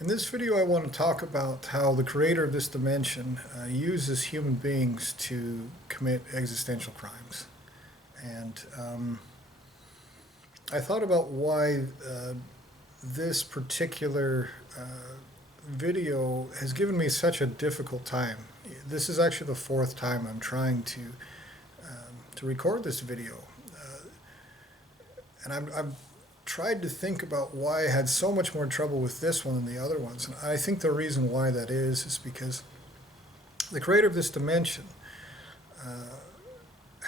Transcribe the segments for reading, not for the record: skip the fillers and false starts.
In this video, I want to talk about how the creator of this dimension uses human beings to commit existential crimes. And I thought about why this particular video has given me such a difficult time. This is actually the fourth time I'm trying to record this video. And I've tried to think about why I had so much more trouble with this one than the other ones. And I think the reason why that is because the creator of this dimension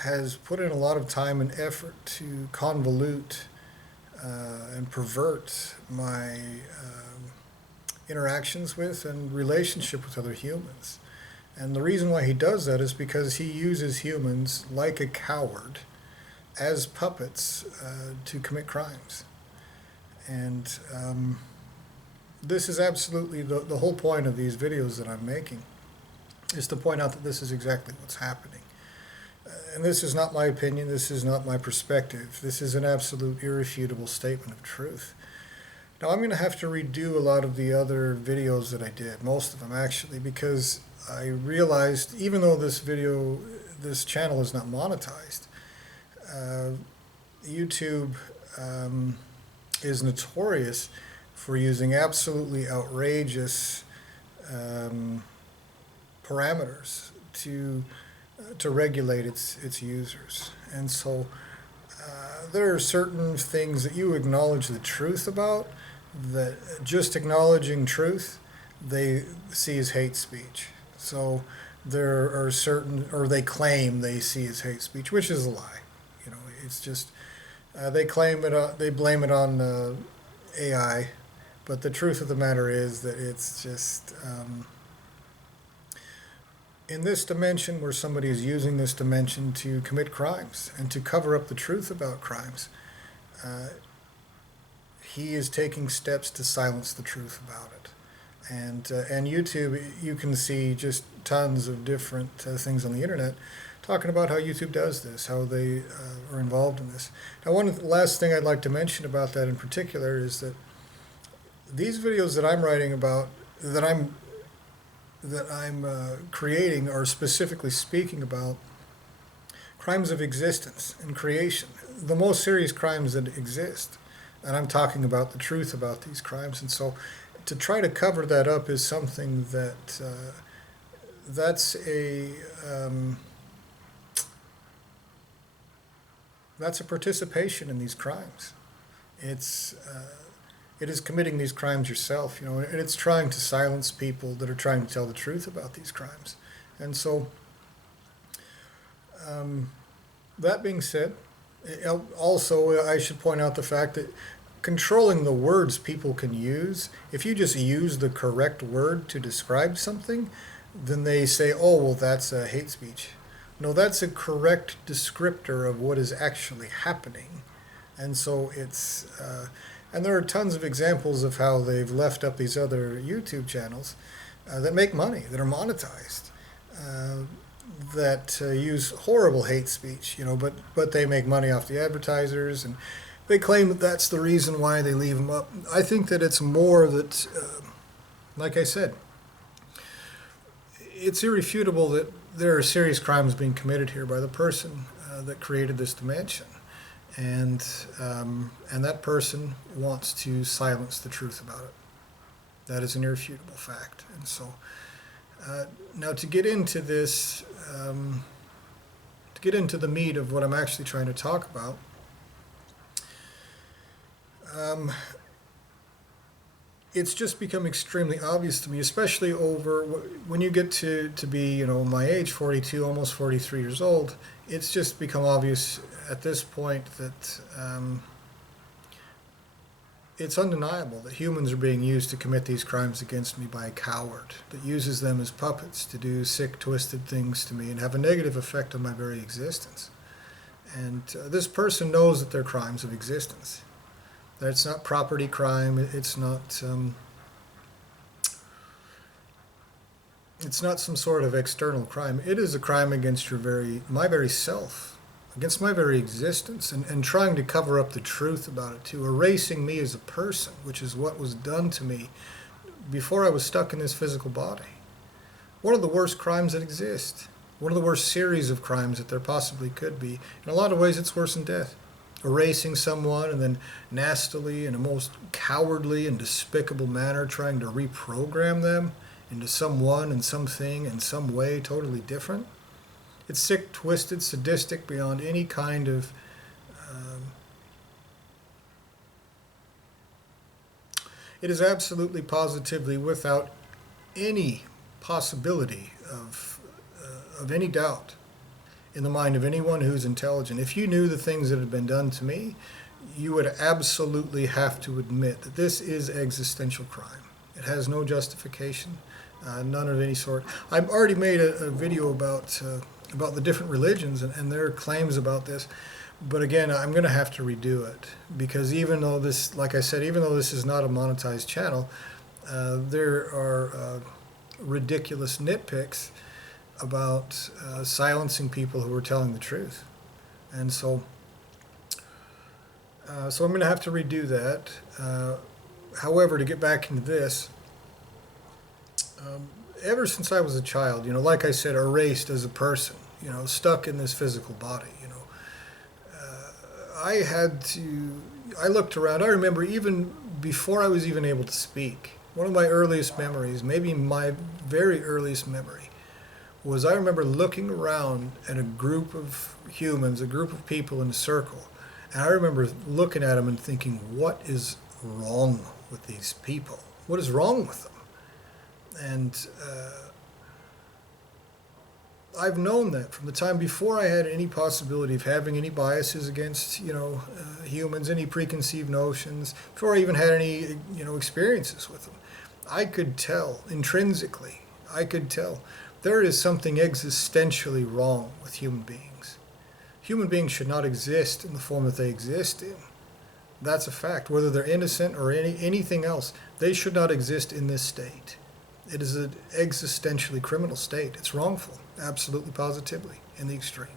has put in a lot of time and effort to convolute and pervert my interactions with and relationship with other humans. And the reason why he does that is because he uses humans like a coward as puppets to commit crimes. And this is absolutely the whole point of these videos that I'm making, is to point out that this is exactly what's happening. And this is not my opinion, this is not my perspective, this is an absolute irrefutable statement of truth. Now I'm going to have to redo a lot of the other videos that I did, most of them actually, because I realized even though this channel is not monetized, YouTube is notorious for using absolutely outrageous parameters to regulate its users. And so there are certain things that you acknowledge the truth about, that just acknowledging truth they see as hate speech. So there are certain, or they claim they see as hate speech, which is a lie. You know, it's just they claim it, they blame it on AI, but the truth of the matter is that it's just in this dimension where somebody is using this dimension to commit crimes and to cover up the truth about crimes. He is taking steps to silence the truth about it. And YouTube, you can see just tons of different things on the internet talking about how YouTube does this, how they are involved in this. Now, last thing I'd like to mention about that in particular is that these videos that I'm writing about, that I'm creating, are specifically speaking about crimes of existence and creation, the most serious crimes that exist. And I'm talking about the truth about these crimes. And so to try to cover that up is something that that's a participation in these crimes. It is committing these crimes yourself, you know, and it's trying to silence people that are trying to tell the truth about these crimes. And so, that being said, also I should point out the fact that controlling the words people can use, if you just use the correct word to describe something, then they say, oh, well, that's hate speech. No, that's a correct descriptor of what is actually happening. And so it's, and there are tons of examples of how they've left up these other YouTube channels that make money, that are monetized, that use horrible hate speech, you know, but they make money off the advertisers, and they claim that that's the reason why they leave them up. I think that it's more that, like I said, it's irrefutable that there are serious crimes being committed here by the person that created this dimension. And that person wants to silence the truth about it. That is an irrefutable fact. And so, now to get into this, to get into the meat of what I'm actually trying to talk about, it's just become extremely obvious to me, especially over when you get to be, you know, my age, 42, almost 43 years old. It's just become obvious at this point that it's undeniable that humans are being used to commit these crimes against me by a coward that uses them as puppets to do sick, twisted things to me and have a negative effect on my very existence. And this person knows that they're crimes of existence. That it's not property crime, it's not some sort of external crime. It is a crime against my very self, against my very existence, and trying to cover up the truth about it too, erasing me as a person, which is what was done to me before I was stuck in this physical body. One of the worst crimes that exist. One of the worst series of crimes that there possibly could be. In a lot of ways, it's worse than death. Erasing someone and then nastily, in a most cowardly and despicable manner, trying to reprogram them into someone and something in some way totally different. It's sick, twisted, sadistic beyond any kind of it is absolutely positively without any possibility of any doubt in the mind of anyone who's intelligent. If you knew the things that had been done to me, you would absolutely have to admit that this is existential crime. It has no justification, none of any sort. I've already made a video about the different religions and their claims about this. But again, I'm going to have to redo it because even though this, like I said, even though this is not a monetized channel, there are ridiculous nitpicks about silencing people who are telling the truth. And so I'm going to have to redo that. However, to get back into this, ever since I was a child, like I said, erased as a person, stuck in this physical body, I looked around. I remember even before I was even able to speak, one of my earliest memories, maybe my very earliest memory, was I remember looking around at a group of humans, a group of people in a circle, and I remember looking at them and thinking, what is wrong with these people? What is wrong with them? And I've known that from the time before I had any possibility of having any biases against, humans, any preconceived notions, before I even had any, experiences with them. I could tell, intrinsically, there is something existentially wrong with human beings. Human beings should not exist in the form that they exist in. That's a fact. Whether they're innocent or anything else, they should not exist in this state. It is an existentially criminal state. It's wrongful, absolutely positively, in the extreme.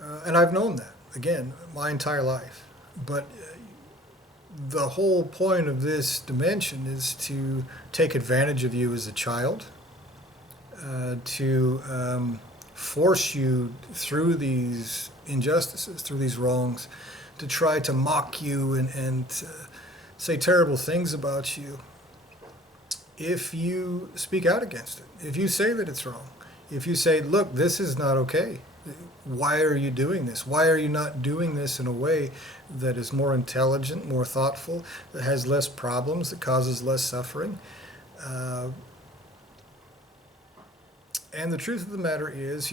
And I've known that, again, my entire life. But the whole point of this dimension is to take advantage of you as a child, to force you through these injustices, through these wrongs, to try to mock you and say terrible things about you. If you speak out against it, if you say that it's wrong, if you say, look, this is not okay, why are you doing this? Why are you not doing this in a way that is more intelligent, more thoughtful, that has less problems, that causes less suffering? And the truth of the matter is,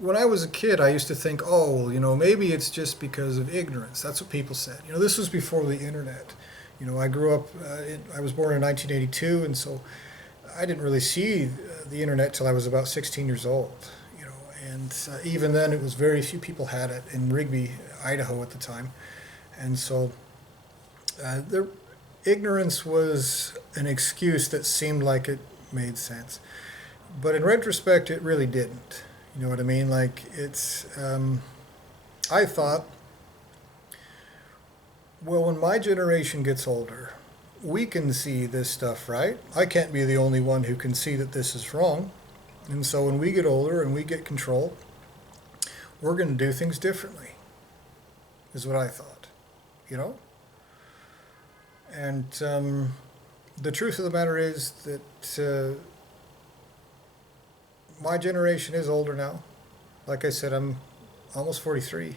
when I was a kid, I used to think, maybe it's just because of ignorance. That's what people said. This was before the internet. I grew up, I was born in 1982, and so I didn't really see the internet till I was about 16 years old. And even then, it was very few people had it in Rigby, Idaho at the time. And so ignorance was an excuse that seemed like it made sense. But in retrospect, it really didn't. You know what I mean? Like, I thought, well, when my generation gets older, we can see this stuff, right? I can't be the only one who can see that this is wrong. And so when we get older and we get control, we're going to do things differently, is what I thought, And the truth of the matter is that my generation is older now. Like I said, I'm almost 43.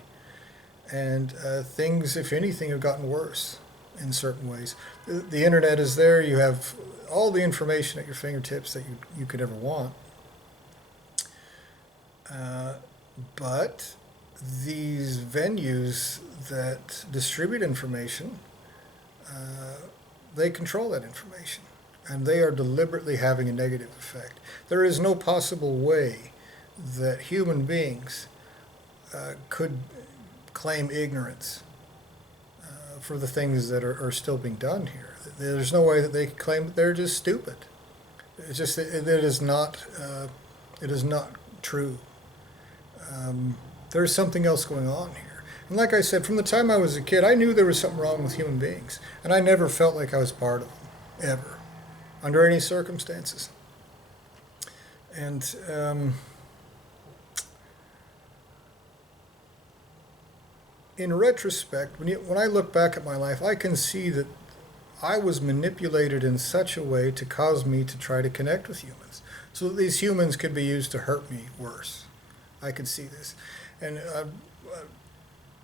And things, if anything, have gotten worse in certain ways. The internet is there. You have all the information at your fingertips that you could ever want. But these venues that distribute information, they control that information. And they are deliberately having a negative effect. There is no possible way that human beings could claim ignorance for the things that are still being done here. There's no way that they could claim that they're just stupid. It's just that it is not true. There's something else going on here. And like I said, from the time I was a kid, I knew there was something wrong with human beings, and I never felt like I was part of them. ever, under any circumstances. And in retrospect, when I look back at my life, I can see that I was manipulated in such a way to cause me to try to connect with humans, so that these humans could be used to hurt me worse. I could see this. And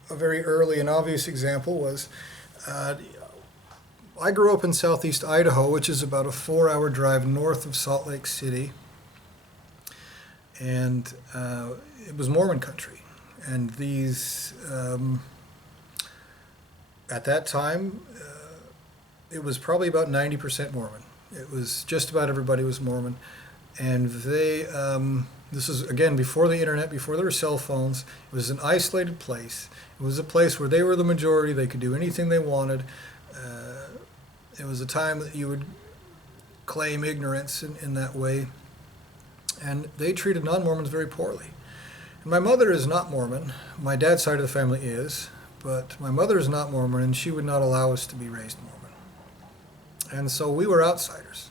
a very early and obvious example was I grew up in southeast Idaho, which is about a 4-hour drive north of Salt Lake City. And it was Mormon country. And these, at that time, it was probably about 90% Mormon. It was just about everybody was Mormon. And they, this is again before the internet, before there were cell phones. It was an isolated place. It was a place where they were the majority. They could do anything they wanted. It was a time that you would claim ignorance in that way. And they treated non-Mormons very poorly. And my mother is not Mormon. My dad's side of the family is. But my mother is not Mormon, and she would not allow us to be raised Mormon. And so we were outsiders.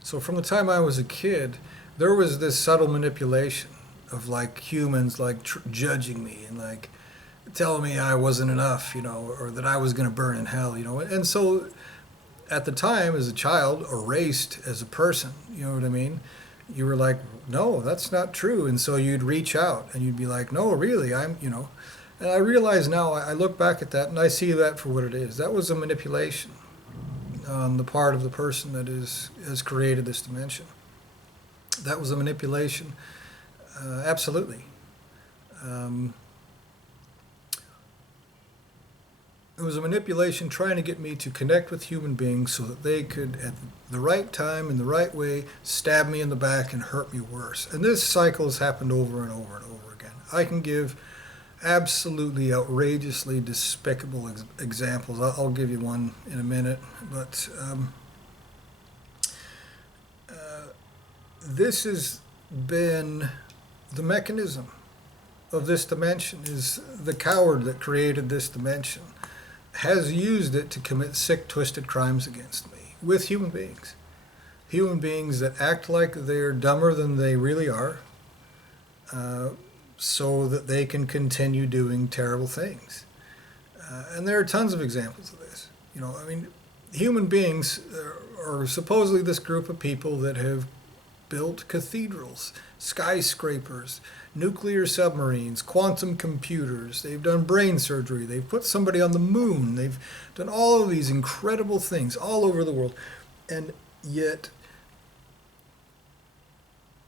So from the time I was a kid, there was this subtle manipulation of like humans like judging me and like telling me I wasn't enough, or that I was going to burn in hell, And so at the time as a child, erased as a person, you know what I mean? You were like, no, that's not true. And so you'd reach out and you'd be like, no, really, And I realize now, I look back at that and I see that for what it is. That was a manipulation on the part of the person that has created this dimension. That was a manipulation, absolutely. It was a manipulation trying to get me to connect with human beings so that they could, at the right time, in the right way, stab me in the back and hurt me worse. And this cycle has happened over and over and over again. I can give absolutely outrageously despicable examples. I'll give you one in a minute. But this has been the mechanism of this dimension, is the coward that created this dimension has used it to commit sick, twisted crimes against me with human beings. Human beings that act like they're dumber than they really are, so that they can continue doing terrible things. And there are tons of examples of this. Human beings are supposedly this group of people that have built cathedrals, skyscrapers, nuclear submarines, quantum computers. They've done brain surgery. They've put somebody on the moon. They've done all of these incredible things all over the world. And yet,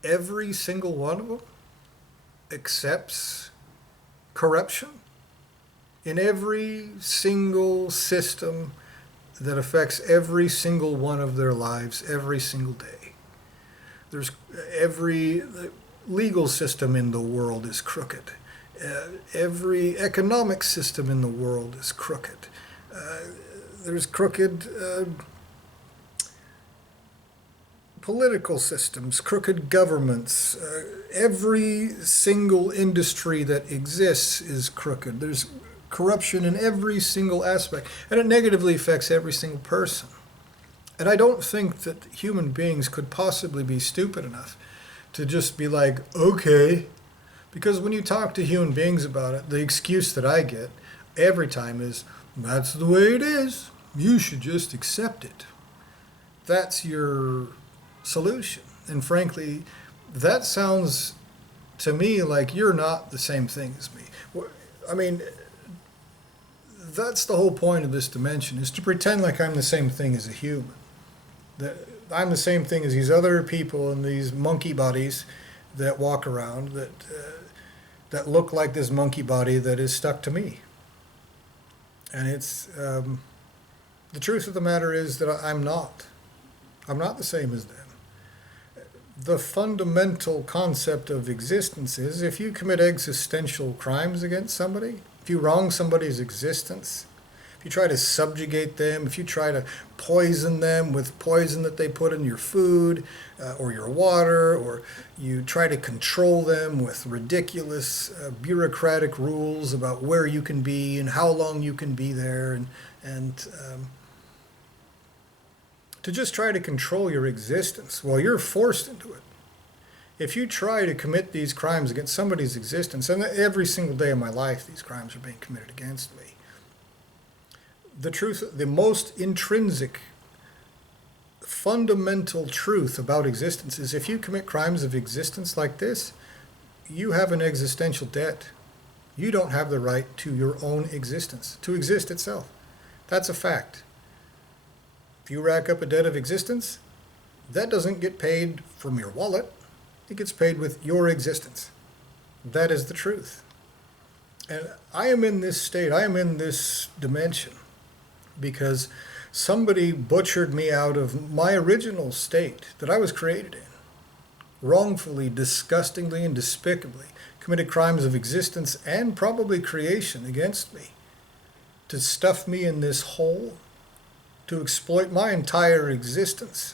every single one of them accepts corruption in every single system that affects every single one of their lives every single day. There's every legal system in the world is crooked. Every economic system in the world is crooked. There's crooked political systems, crooked governments. Every single industry that exists is crooked. There's corruption in every single aspect, and it negatively affects every single person. And I don't think that human beings could possibly be stupid enough to just be like, okay, because when you talk to human beings about it, the excuse that I get every time is, that's the way it is. You should just accept it. That's your solution. And frankly, that sounds to me like you're not the same thing as me. I mean, that's the whole point of this dimension, is to pretend like I'm the same thing as a human. That I'm the same thing as these other people in these monkey bodies that walk around that look like this monkey body that is stuck to me. And it's the truth of the matter is that I'm not the same as them. The fundamental concept of existence is if you commit existential crimes against somebody, if you wrong somebody's existence, if you try to subjugate them, if you try to poison them with poison that they put in your food or your water, or you try to control them with ridiculous bureaucratic rules about where you can to to just try to control your existence. Well, you're forced into it. If you try to commit these crimes against somebody's existence, and every single day of my life these crimes are being committed against me, the truth, the most intrinsic, fundamental truth about existence is if you commit crimes of existence like this, you have an existential debt. You don't have the right to your own existence, to exist itself. That's a fact. If you rack up a debt of existence, that doesn't get paid from your wallet. It gets paid with your existence. That is the truth. And I am in this state, I am in this dimension because somebody butchered me out of my original state that I was created in. Wrongfully, disgustingly, and despicably committed crimes of existence and probably creation against me to stuff me in this hole, to exploit my entire existence.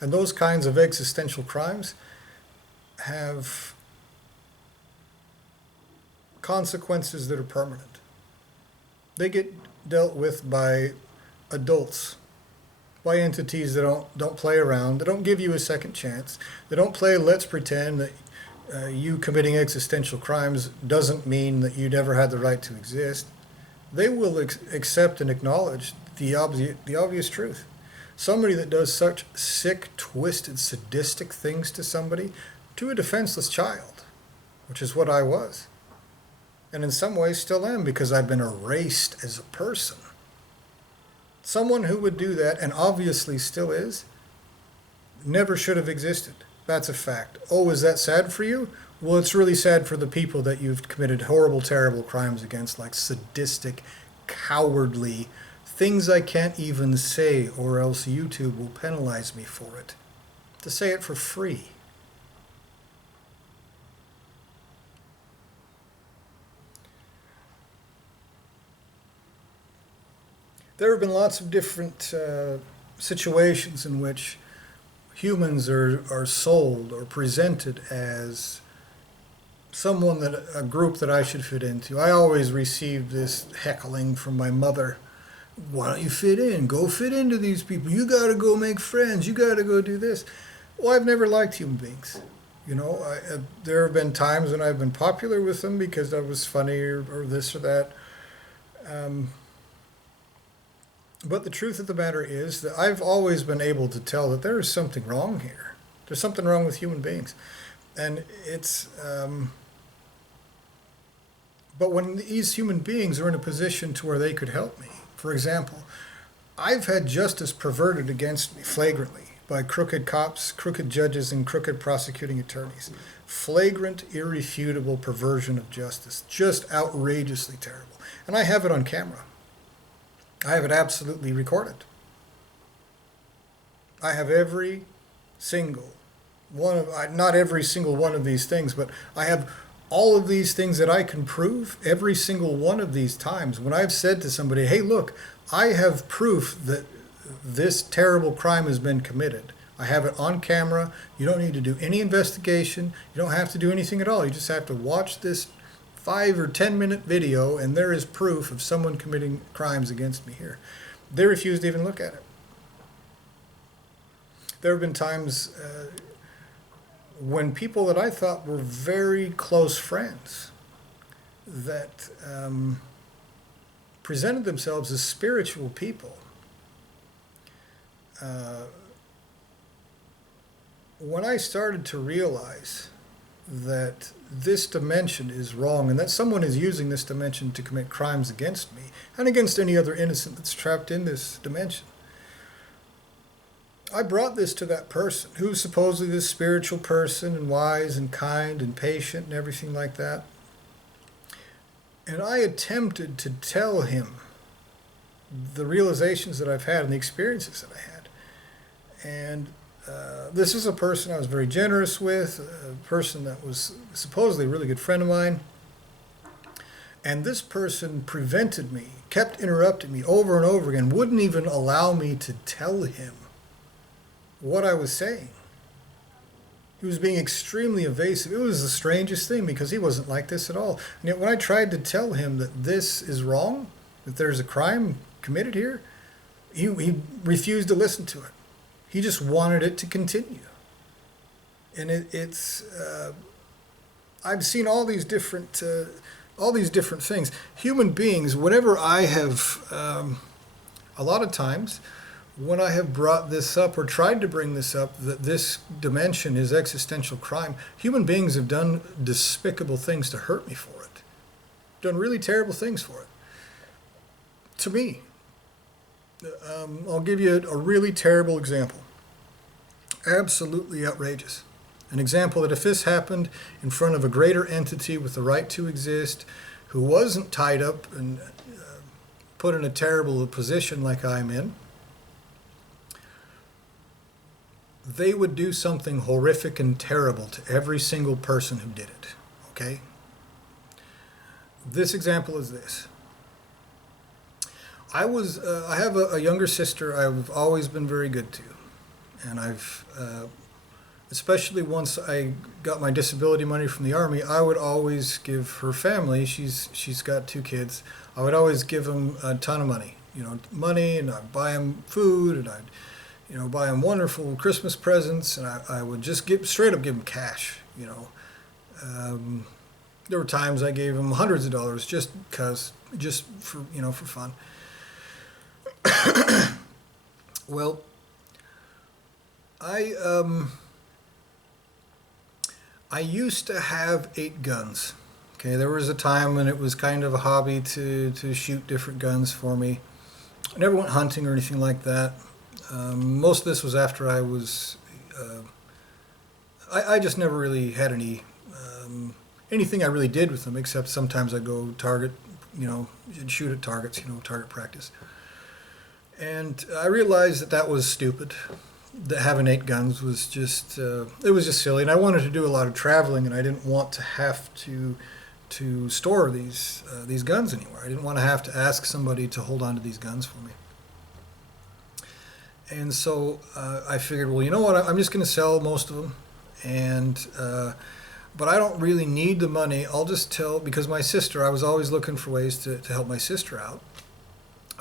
And those kinds of existential crimes have consequences that are permanent. They get dealt with by adults, by entities that don't play around, that don't give you a second chance, they don't play let's pretend that you committing existential crimes doesn't mean that you never had the right to exist. They will accept and acknowledge the obvious truth. Somebody that does such sick, twisted, sadistic things to somebody, to a defenseless child, which is what I was, and in some ways still am because I've been erased as a person. Someone who would do that, and obviously still is, never should have existed. That's a fact. Oh, is that sad for you? Well, it's really sad for the people that you've committed horrible, terrible crimes against, like sadistic, cowardly, things I can't even say or else YouTube will penalize me for it. To say it for free. There have been lots of different situations in which humans are sold or presented as someone a group that I should fit into. I always received this heckling from my mother. Why don't you fit in? Go fit into these people. You got to go make friends. You got to go do this. Well, I've never liked human beings. You know, there have been times when I've been popular with them because I was funny or this or that. But the truth of the matter is that I've always been able to tell that there is something wrong here. There's something wrong with human beings. And it's... but when these human beings are in a position to where they could help me, for example, I've had justice perverted against me flagrantly by crooked cops, crooked judges, and crooked prosecuting attorneys. Flagrant, irrefutable perversion of justice. Just outrageously terrible. And I have it on camera. I have it absolutely recorded. I have every single one of, not every single one of these things, but I have all of these things that I can prove every single one of these times. When I've said to somebody, hey, look, I have proof that this terrible crime has been committed. I have it on camera. You don't need to do any investigation. You don't have to do anything at all. You just have to watch this 5 or 10 minute video and there is proof of someone committing crimes against me here. They refuse to even look at it. There have been times when people that I thought were very close friends that presented themselves as spiritual people. When I started to realize that this dimension is wrong and that someone is using this dimension to commit crimes against me and against any other innocent that's trapped in this dimension, I brought this to that person who's supposedly this spiritual person and wise and kind and patient and everything like that. And I attempted to tell him the realizations that I've had and the experiences that I had. And this is a person I was very generous with, a person that was supposedly a really good friend of mine. And this person prevented me, kept interrupting me over and over again, wouldn't even allow me to tell him what I was saying. He was being extremely evasive. It was the strangest thing because he wasn't like this at all. And yet when I tried to tell him that this is wrong, that there's a crime committed here, he refused to listen to it. He just wanted it to continue. And I've seen all these different things. Human beings, whenever I have, a lot of times, when I have brought this up or tried to bring this up, that this dimension is existential crime, human beings have done despicable things to hurt me for it. Done really terrible things for it. To me. I'll give you a really terrible example. Absolutely outrageous. An example that if this happened in front of a greater entity with the right to exist, who wasn't tied up and put in a terrible position like I'm in, they would do something horrific and terrible to every single person who did it. Okay? This example is this. I have a younger sister I've always been very good to. And I've, especially once I got my disability money from the Army, I would always give her family, she's got 2 kids, I would always give them a ton of money. Money, and I'd buy them food, and I'd, buy them wonderful Christmas presents, and I would just straight up give them cash, There were times I gave them hundreds of dollars just for, for fun. Well, I used to have 8 guns. Okay, there was a time when it was kind of a hobby to shoot different guns for me. I never went hunting or anything like that. Most of this was after I was. I just never really had anything I really did with them, except sometimes I'd go target, and shoot at targets, target practice. And I realized that was stupid. That having 8 guns was just, it was just silly. And I wanted to do a lot of traveling, and I didn't want to have to store these guns anywhere. I didn't want to have to ask somebody to hold on to these guns for me. And so I figured, well, you know what? I'm just going to sell most of them, but I don't really need the money. I'll just because my sister, I was always looking for ways to help my sister out.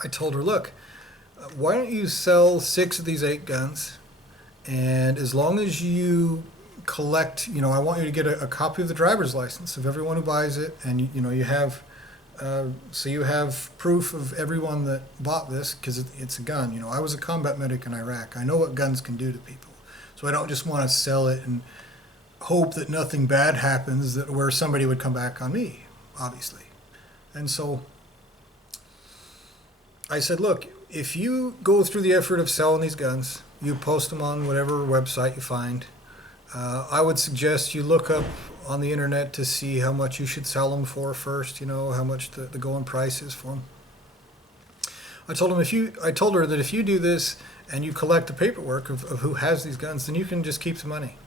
I told her, look, why don't you sell 6 of these 8 guns, and as long as you collect, I want you to get a copy of the driver's license of everyone who buys it, and you have, so you have proof of everyone that bought this, because it's a gun. I was a combat medic in Iraq. I know what guns can do to people, so I don't just want to sell it and hope that nothing bad happens where somebody would come back on me, obviously. And so I said, look, if you go through the effort of selling these guns, you post them on whatever website you find, I would suggest you look up on the internet to see how much you should sell them for first, how much the going price is for them. I told her that if you do this and you collect the paperwork of who has these guns, then you can just keep the money.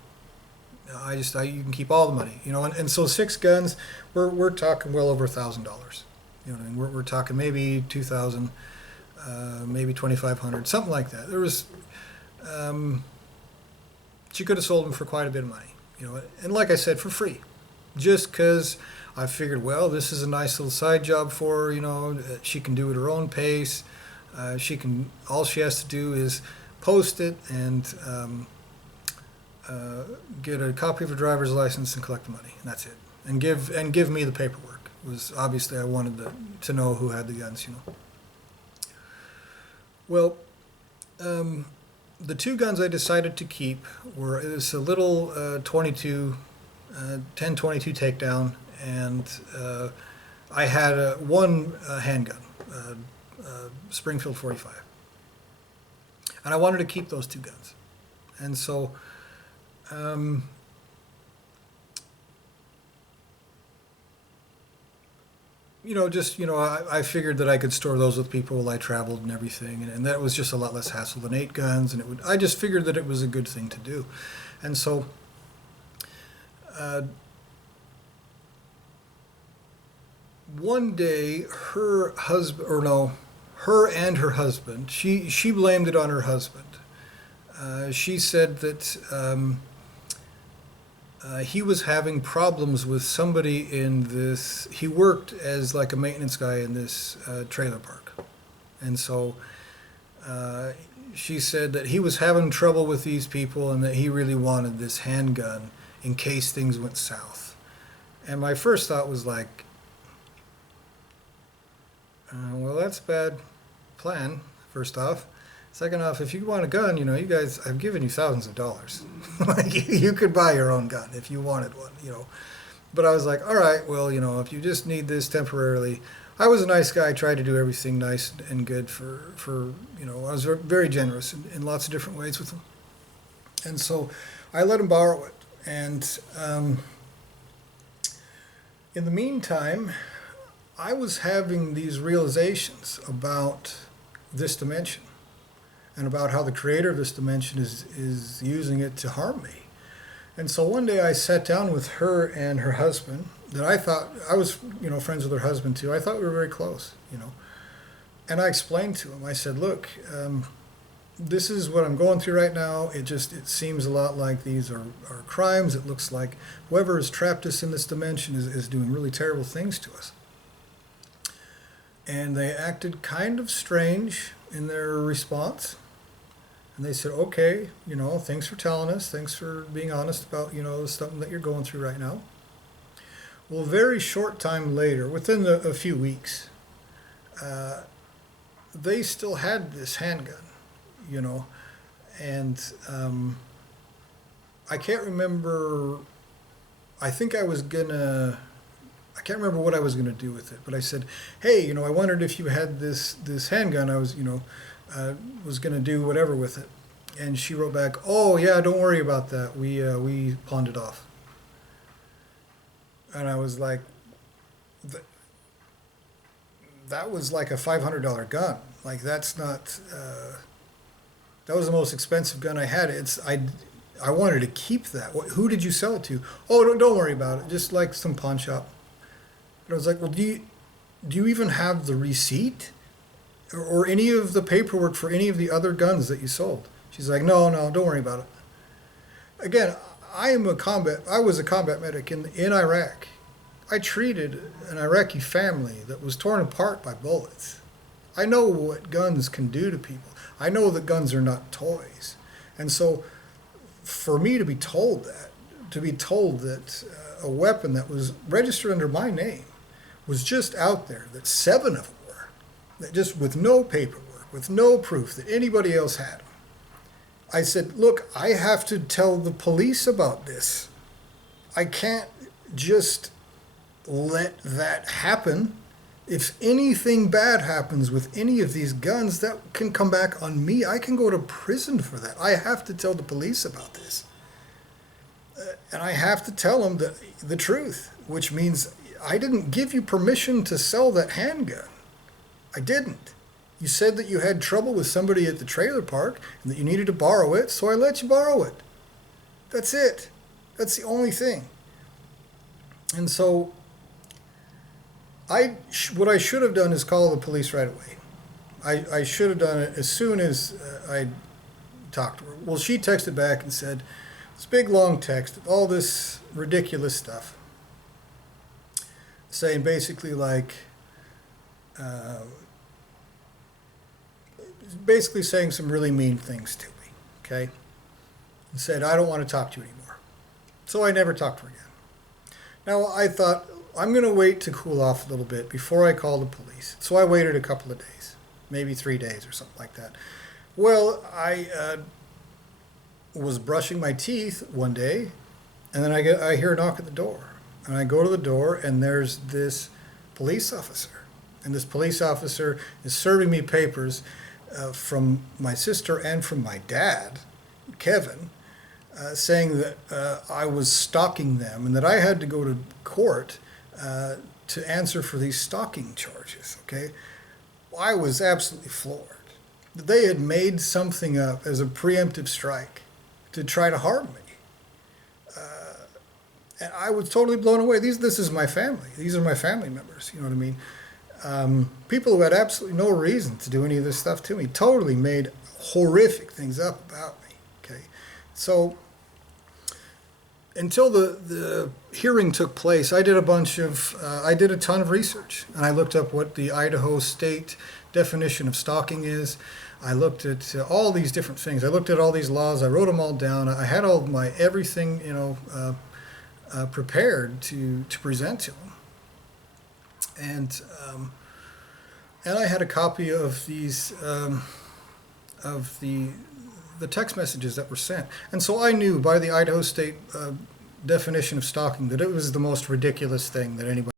You can keep all the money, and so 6 guns, we're talking well over $1,000. We're talking maybe 2,000. Maybe 2,500, something like that. There was, she could have sold them for quite a bit of money, and like I said, for free, just because I figured, well, this is a nice little side job for her, she can do it at her own pace. All she has to do is post it and get a copy of her driver's license and collect the money, and that's it. And give me the paperwork. It was obviously I wanted to know who had the guns, Well, the 2 guns I decided to keep it was a little 10-22 takedown, and I had one handgun, Springfield 45, and I wanted to keep those 2 guns, and so I figured that I could store those with people while I traveled and everything, and that was just a lot less hassle than 8 guns, and I just figured that it was a good thing to do. And so one day her and her husband, she blamed it on her husband. She said that he was having problems with somebody in this. He worked as like a maintenance guy in this trailer park, and so she said that he was having trouble with these people and that he really wanted this handgun in case things went south. And my first thought was like, well, that's a bad plan, first off. Second off, if you want a gun, you know, you guys, I've given you thousands of dollars. Like, you could buy your own gun if you wanted one, you know. But I was like, all right, well, you know, if you just need this temporarily. I was a nice guy, tried to do everything nice and good for you know, I was very generous in lots of different ways with him. And so I let him borrow it. And in the meantime, I was having these realizations about this dimension and about how the creator of this dimension is using it to harm me. And so one day I sat down with her and her husband that I thought, I was, you know, friends with her husband too. I thought we were very close, you know. And I explained to him, I said, look, this is what I'm going through right now. It seems a lot like these are crimes. It looks like whoever has trapped us in this dimension is doing really terrible things to us. And they acted kind of strange in their response. And they said, okay, you know, thanks for telling us. Thanks for being honest about, you know, the stuff that you're going through right now. Well, very short time later, within a few weeks, they still had this handgun, you know. And I can't remember, I think I can't remember what I was going to do with it. But I said, hey, you know, I wondered if you had this handgun. I was, you know, was going to do whatever with it. And she wrote back, oh, yeah, don't worry about that. We pawned it off. And I was like, that was like a $500 gun. Like, that's not, that was the most expensive gun I had. I wanted to keep that. Who did you sell it to? Oh, don't worry about it. Just like some pawn shop. And I was like, well, do you even have the receipt? Or any of the paperwork for any of the other guns that you sold? She's like, no, don't worry about it. Again, I was a combat medic in Iraq. I treated an Iraqi family that was torn apart by bullets. I know what guns can do to people. I know that guns are not toys. And so for me to be told that a weapon that was registered under my name was just out there, that 7 of them were, that just with no paperwork, with no proof that anybody else had them. I said, look, I have to tell the police about this. I can't just let that happen. If anything bad happens with any of these guns, that can come back on me. I can go to prison for that. I have to tell the police about this. And I have to tell them the truth, which means I didn't give you permission to sell that handgun. I didn't. You said that you had trouble with somebody at the trailer park and that you needed to borrow it, so I let you borrow it. That's it. That's the only thing. And so what I should have done is call the police right away. I should have done it as soon as I talked to her. Well, she texted back and said, this big long text, all this ridiculous stuff, saying basically like, basically saying some really mean things to me, okay? And said, I don't want to talk to you anymore. So I never talked to her again. Now, I thought, I'm going to wait to cool off a little bit before I call the police. So I waited a couple of days, maybe 3 days or something like that. Well, I was brushing my teeth one day, and then I hear a knock at the door. And I go to the door, and there's this police officer. And this police officer is serving me papers from my sister and from my dad, Kevin, saying that I was stalking them and that I had to go to court to answer for these stalking charges, okay? I was absolutely floored. They had made something up as a preemptive strike to try to harm me. And I was totally blown away. This is my family. These are my family members, you know what I mean? People who had absolutely no reason to do any of this stuff to me totally made horrific things up about me, okay? So until the hearing took place, I did a ton of research, and I looked up what the Idaho state definition of stalking is. I looked at all these different things. I looked at all these laws. I wrote them all down. I had all my everything, prepared to present to him. And I had a copy of these of the text messages that were sent. And so I knew by the Idaho State definition of stalking that it was the most ridiculous thing that anybody